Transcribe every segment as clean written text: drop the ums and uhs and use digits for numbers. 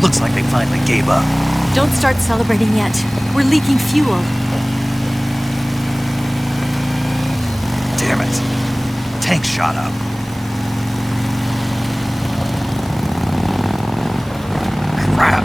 Looks like they finally gave up. Don't start celebrating yet. We're leaking fuel. Damn it. Tank shot up. Crap.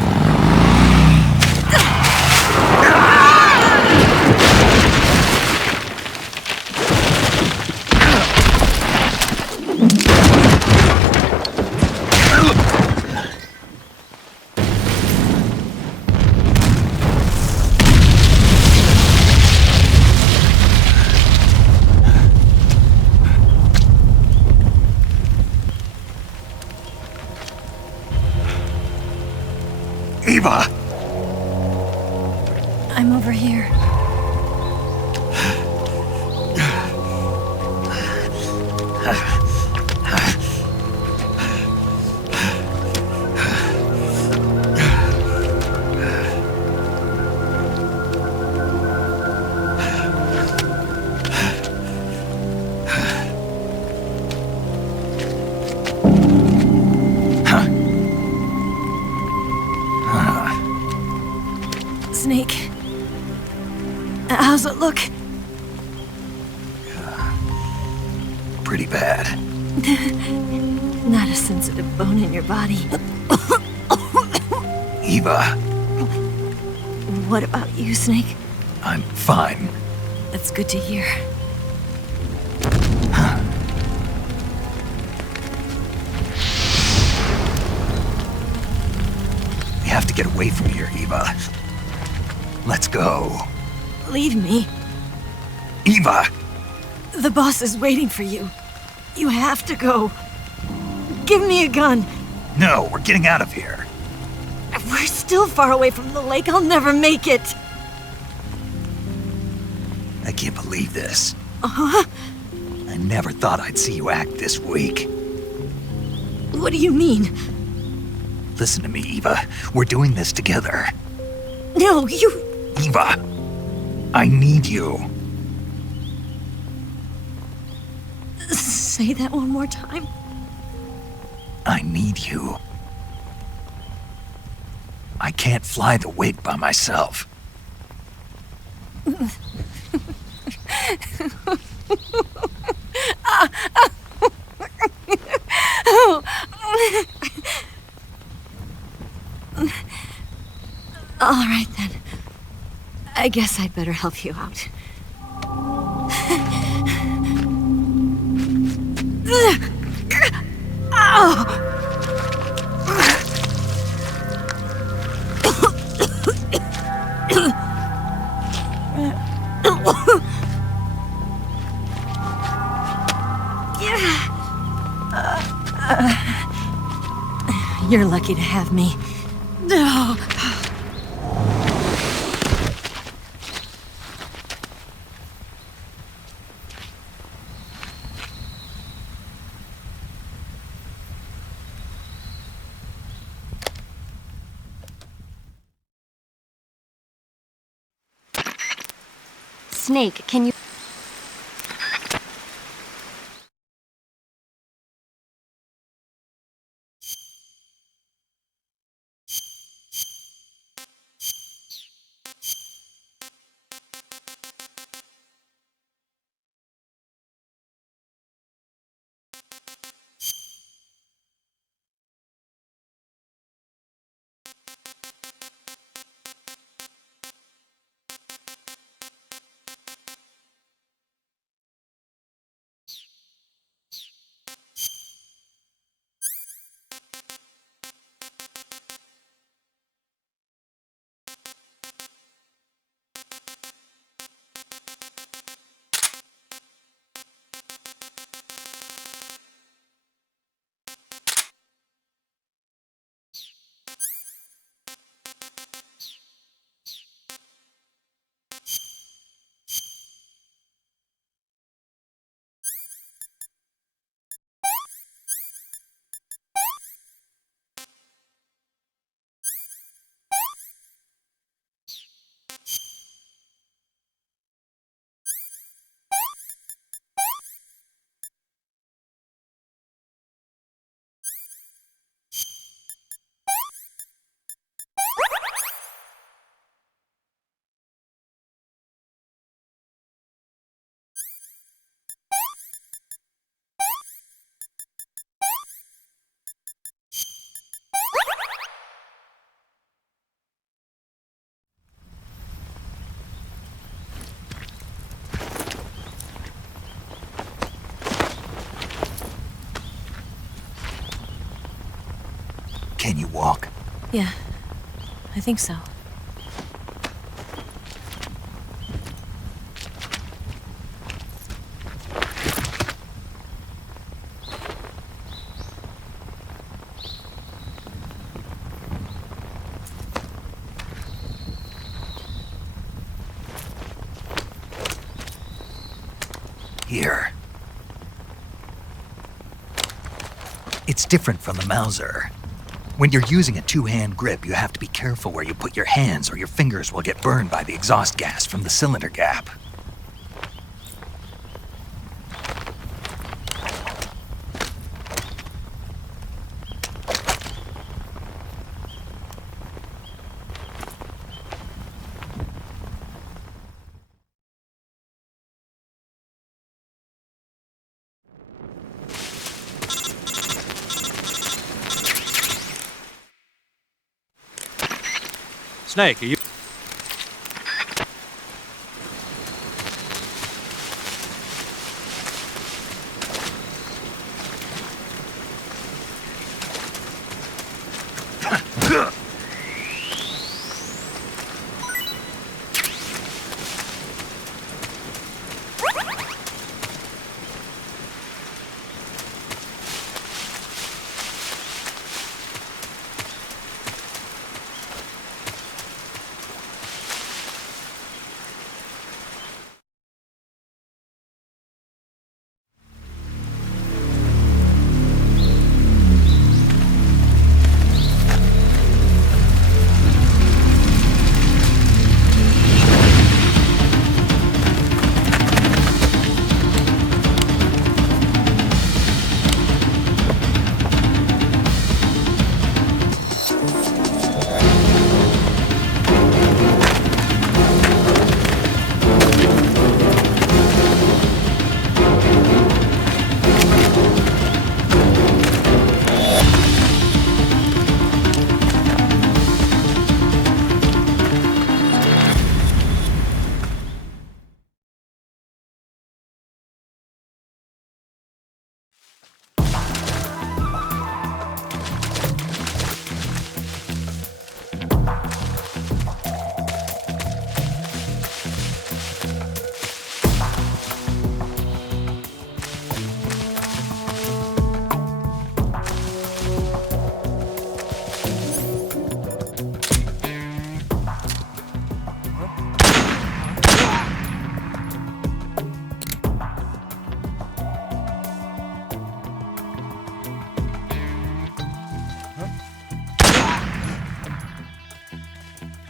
Eva! I'm over here. Snake, How's it look? Pretty bad. Not a sensitive bone in your body. Eva, What about you, Snake? I'm fine. That's good to hear. We have to get away from here, Eva. Let's go. Leave me. Eva! The boss is waiting for you. You have to go. Give me a gun. No, we're getting out of here. We're still far away from the lake. I'll never make it. I can't believe this. Uh-huh. I never thought I'd see you act this weak. What do you mean? Listen to me, Eva. We're doing this together. No, you... Eva, I need you. Say that one more time. I need you. I can't fly the wig by myself. All right, then. I guess I'd better help you out. You're lucky to have me. Snake, can you... Can you walk? Yeah, I think so. Here. It's different from the Mauser. When you're using a two-hand grip, you have to be careful where you put your hands or your fingers will get burned by the exhaust gas from the cylinder gap. Snake, are you...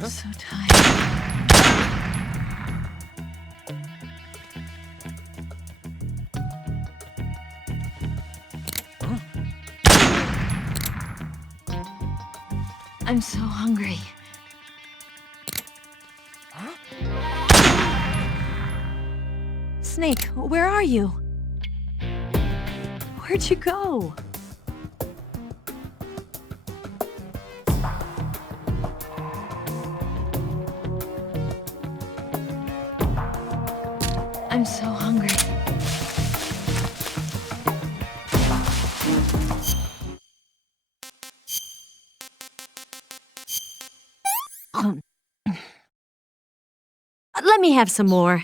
I'm so tired. I'm so hungry. Snake, where are you? Where'd you go? I'm so hungry. Let me have some more.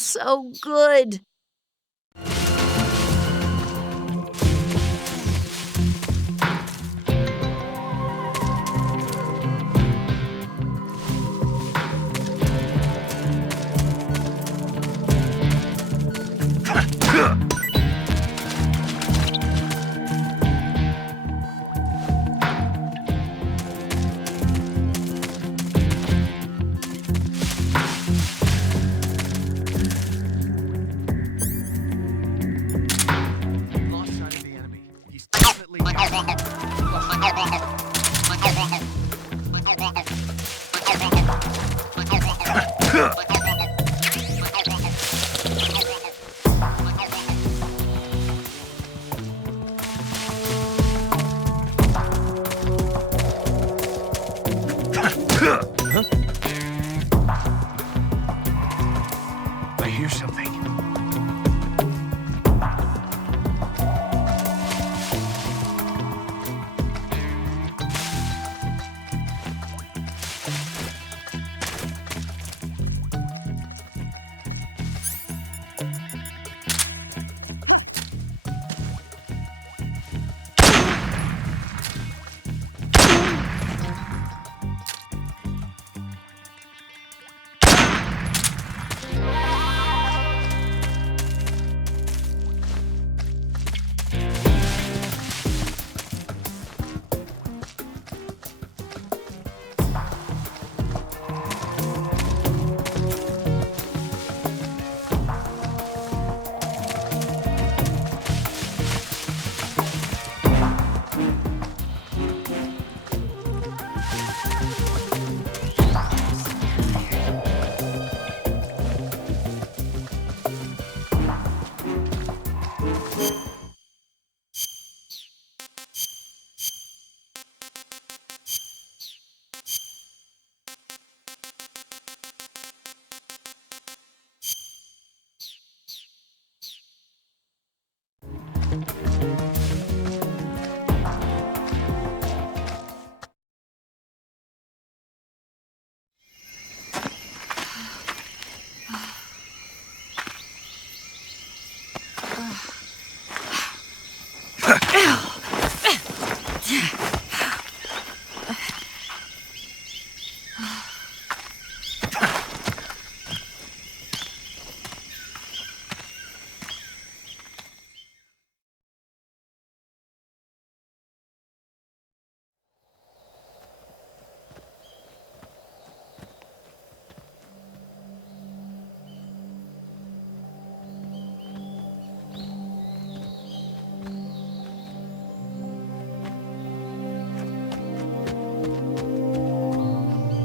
felt so good. Lost sight of the enemy. He's definitely I hear something.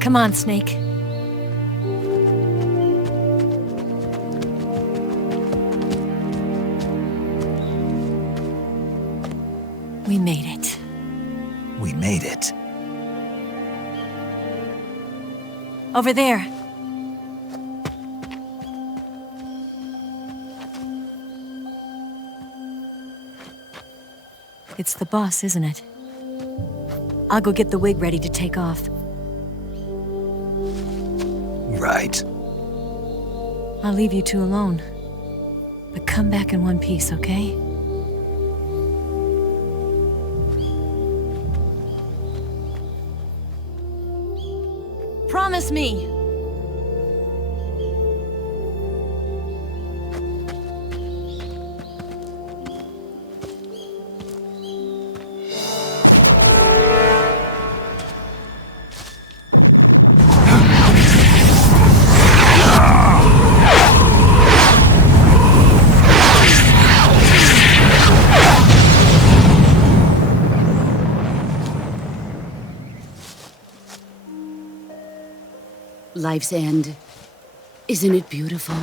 Come on, Snake. We made it. We made it. Over there. It's the boss, isn't it? I'll go get the wig ready to take off. Right. I'll leave you two alone. But come back in one piece, okay? Promise me! Life's end. Isn't it beautiful?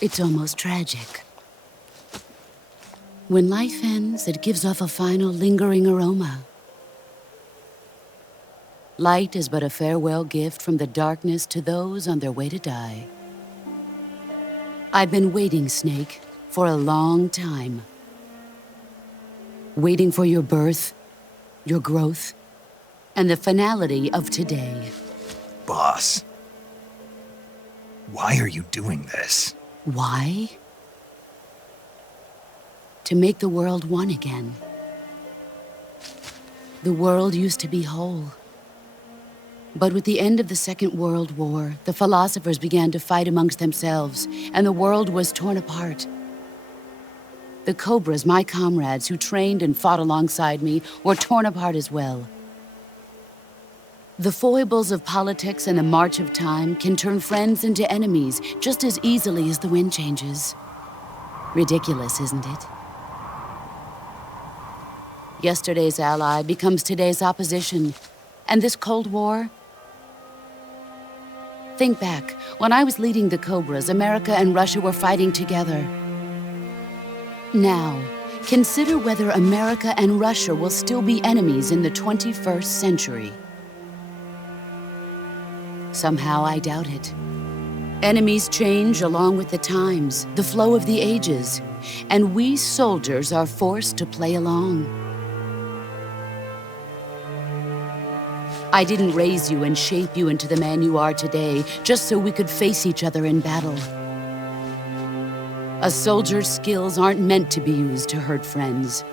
It's almost tragic. When life ends, it gives off a final lingering aroma. Light is but a farewell gift from the darkness to those on their way to die. I've been waiting, Snake, for a long time. Waiting for your birth, your growth, and the finality of today. Boss. Why are you doing this? Why? To make the world one again. The world used to be whole. But with the end of the Second World War, the philosophers began to fight amongst themselves, and the world was torn apart. The Cobras, my comrades who trained and fought alongside me, were torn apart as well. The foibles of politics and the march of time can turn friends into enemies just as easily as the wind changes. Ridiculous, isn't it? Yesterday's ally becomes today's opposition. And this Cold War? Think back. When I was leading the Cobras, America and Russia were fighting together. Now, consider whether America and Russia will still be enemies in the 21st century. Somehow I doubt it. Enemies change along with the times, the flow of the ages, and we soldiers are forced to play along. I didn't raise you and shape you into the man you are today just so we could face each other in battle. A soldier's skills aren't meant to be used to hurt friends.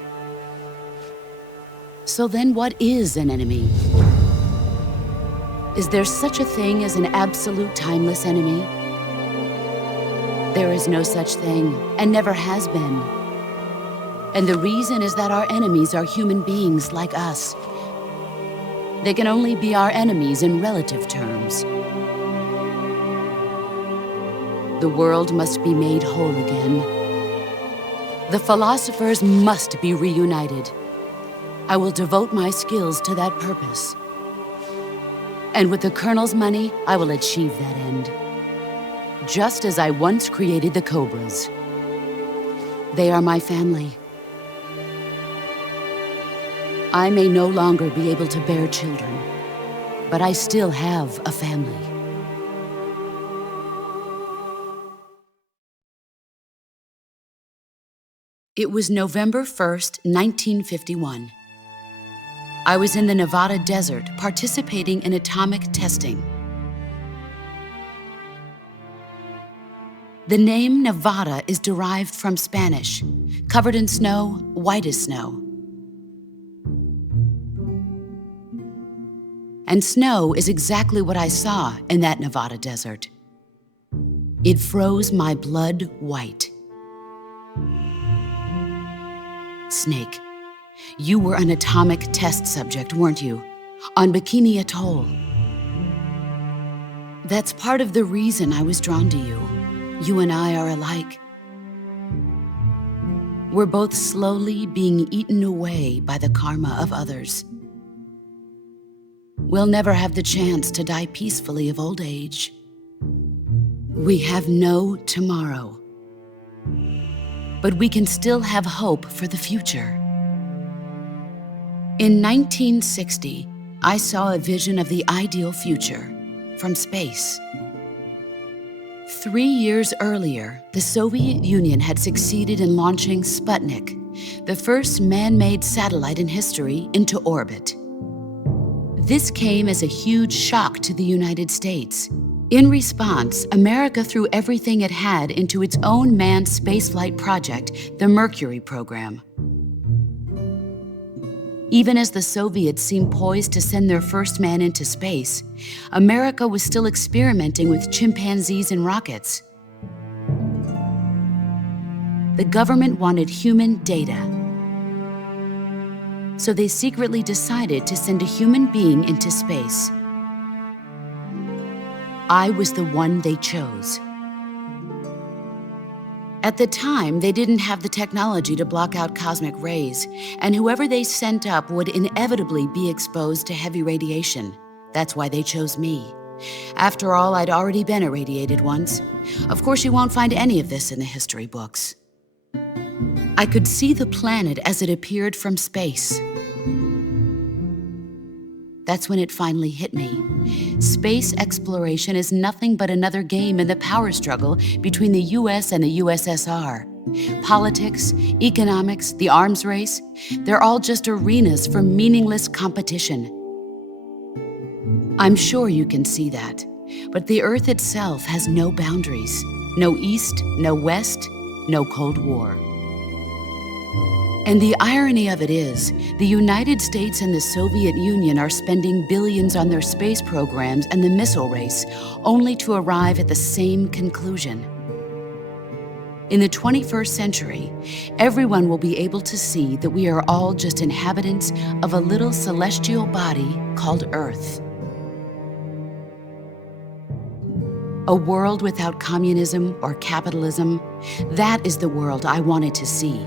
So then what is an enemy? Is there such a thing as an absolute timeless enemy? There is no such thing, and never has been. And the reason is that our enemies are human beings like us. They can only be our enemies in relative terms. The world must be made whole again. The philosophers must be reunited. I will devote my skills to that purpose. And with the Colonel's money, I will achieve that end. Just as I once created the Cobras. They are my family. I may no longer be able to bear children, but I still have a family. It was November 1st, 1951. I was in the Nevada desert participating in atomic testing. The name Nevada is derived from Spanish, covered in snow, white as snow. And snow is exactly what I saw in that Nevada desert. It froze my blood white. Snake, you were an atomic test subject, weren't you? On Bikini Atoll. That's part of the reason I was drawn to you. You and I are alike. We're both slowly being eaten away by the karma of others. We'll never have the chance to die peacefully of old age. We have no tomorrow. But we can still have hope for the future. In 1960, I saw a vision of the ideal future from space. 3 years earlier, the Soviet Union had succeeded in launching Sputnik, the first man-made satellite in history, into orbit. This came as a huge shock to the United States. In response, America threw everything it had into its own manned spaceflight project, the Mercury program. Even as the Soviets seemed poised to send their first man into space, America was still experimenting with chimpanzees and rockets. The government wanted human data. So they secretly decided to send a human being into space. I was the one they chose. At the time, they didn't have the technology to block out cosmic rays, and whoever they sent up would inevitably be exposed to heavy radiation. That's why they chose me. After all, I'd already been irradiated once. Of course, you won't find any of this in the history books. I could see the planet as it appeared from space. That's when it finally hit me. Space exploration is nothing but another game in the power struggle between the US and the USSR. Politics, economics, the arms race, they're all just arenas for meaningless competition. I'm sure you can see that. But the Earth itself has no boundaries. No East, no West, no Cold War. And the irony of it is, the United States and the Soviet Union are spending billions on their space programs and the missile race, only to arrive at the same conclusion. In the 21st century, everyone will be able to see that we are all just inhabitants of a little celestial body called Earth. A world without communism or capitalism, that is the world I wanted to see.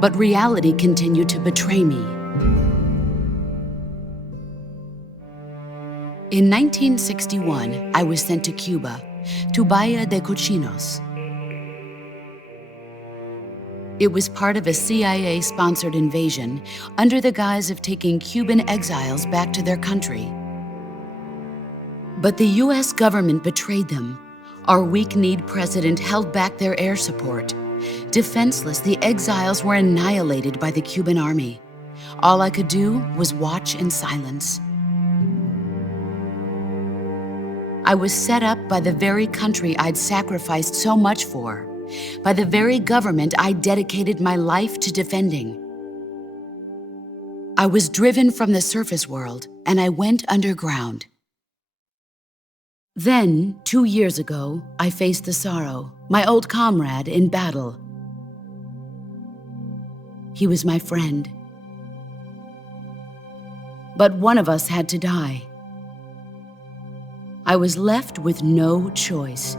But reality continued to betray me. In 1961, I was sent to Cuba, to Bahia de Cochinos. It was part of a CIA-sponsored invasion under the guise of taking Cuban exiles back to their country. But the US government betrayed them. Our weak-kneed president held back their air support. Defenseless, the exiles were annihilated by the Cuban army. All I could do was watch in silence. I was set up by the very country I'd sacrificed so much for, by the very government I dedicated my life to defending. I was driven from the surface world, and I went underground. Then, 2 years ago, I faced the sorrow, my old comrade in battle. He was my friend. But one of us had to die. I was left with no choice.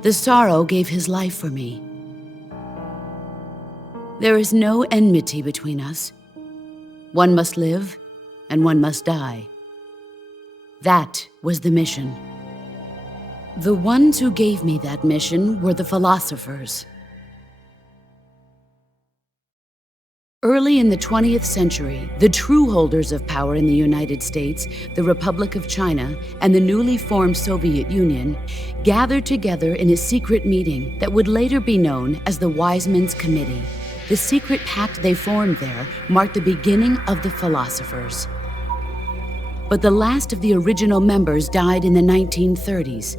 The sorrow gave his life for me. There is no enmity between us. One must live, and one must die. That was the mission. The ones who gave me that mission were the philosophers. Early in the 20th century, the true holders of power in the United States, the Republic of China, and the newly formed Soviet Union gathered together in a secret meeting that would later be known as the Wise Men's Committee. The secret pact they formed there marked the beginning of the philosophers. But the last of the original members died in the 1930s.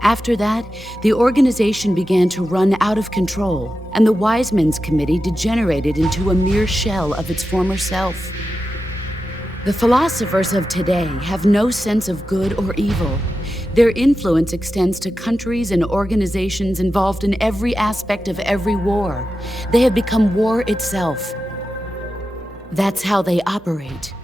After that, the organization began to run out of control, and the Wise Men's Committee degenerated into a mere shell of its former self. The philosophers of today have no sense of good or evil. Their influence extends to countries and organizations involved in every aspect of every war. They have become war itself. That's how they operate.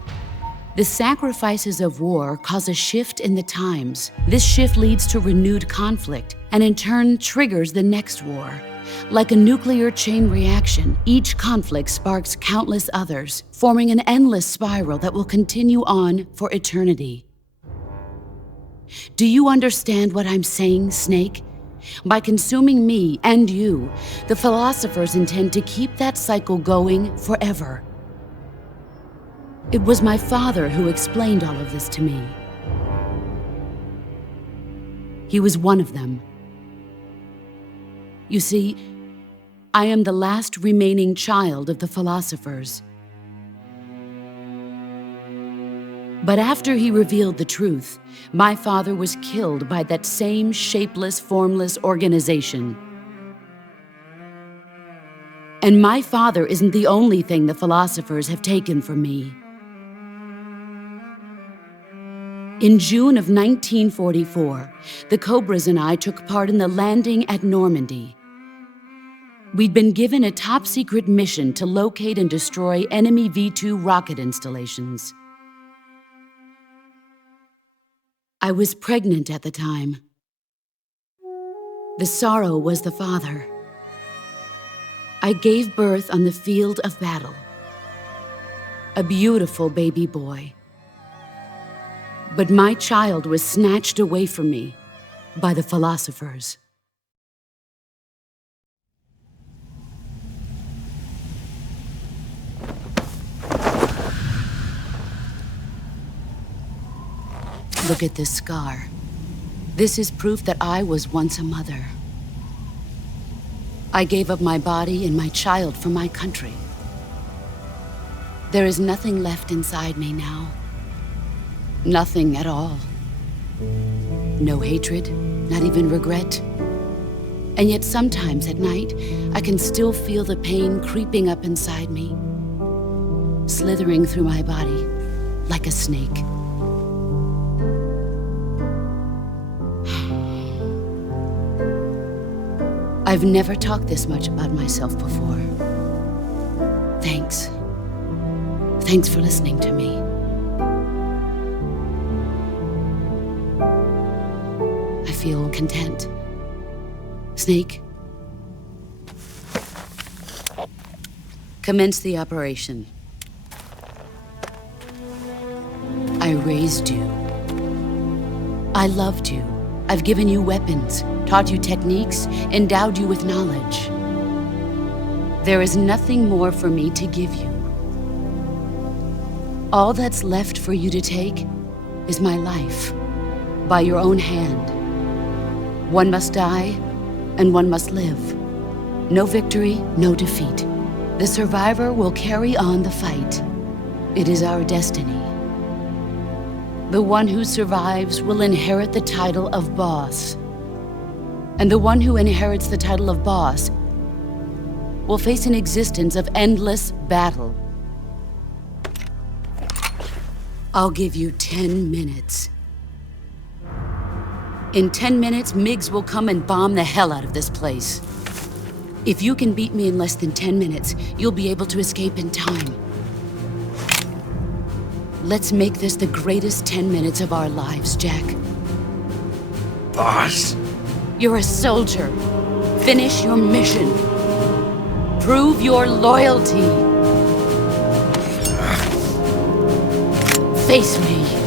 The sacrifices of war cause a shift in the times. This shift leads to renewed conflict, and in turn triggers the next war. Like a nuclear chain reaction, each conflict sparks countless others, forming an endless spiral that will continue on for eternity. Do you understand what I'm saying, Snake? By consuming me and you, the philosophers intend to keep that cycle going forever. It was my father who explained all of this to me. He was one of them. You see, I am the last remaining child of the philosophers. But after he revealed the truth, my father was killed by that same shapeless, formless organization. And my father isn't the only thing the philosophers have taken from me. In June of 1944, the Cobras and I took part in the landing at Normandy. We'd been given a top-secret mission to locate and destroy enemy V-2 rocket installations. I was pregnant at the time. The sorrow was the father. I gave birth on the field of battle. A beautiful baby boy. But my child was snatched away from me by the philosophers. Look at this scar. This is proof that I was once a mother. I gave up my body and my child for my country. There is nothing left inside me now. Nothing at all. No hatred, not even regret. And yet sometimes at night, I can still feel the pain creeping up inside me, slithering through my body like a snake. I've never talked this much about myself before. Thanks. Thanks for listening to me. I feel content. Snake, commence the operation. I raised you. I loved you. I've given you weapons, taught you techniques, endowed you with knowledge. There is nothing more for me to give you. All that's left for you to take is my life, by your own hand. One must die, and one must live. No victory, no defeat. The survivor will carry on the fight. It is our destiny. The one who survives will inherit the title of boss. And the one who inherits the title of boss will face an existence of endless battle. I'll give you 10 minutes. In 10 minutes, MiGs will come and bomb the hell out of this place. If you can beat me in less than 10 minutes, you'll be able to escape in time. Let's make this the greatest 10 minutes of our lives, Jack. Boss? You're a soldier. Finish your mission. Prove your loyalty. Face me.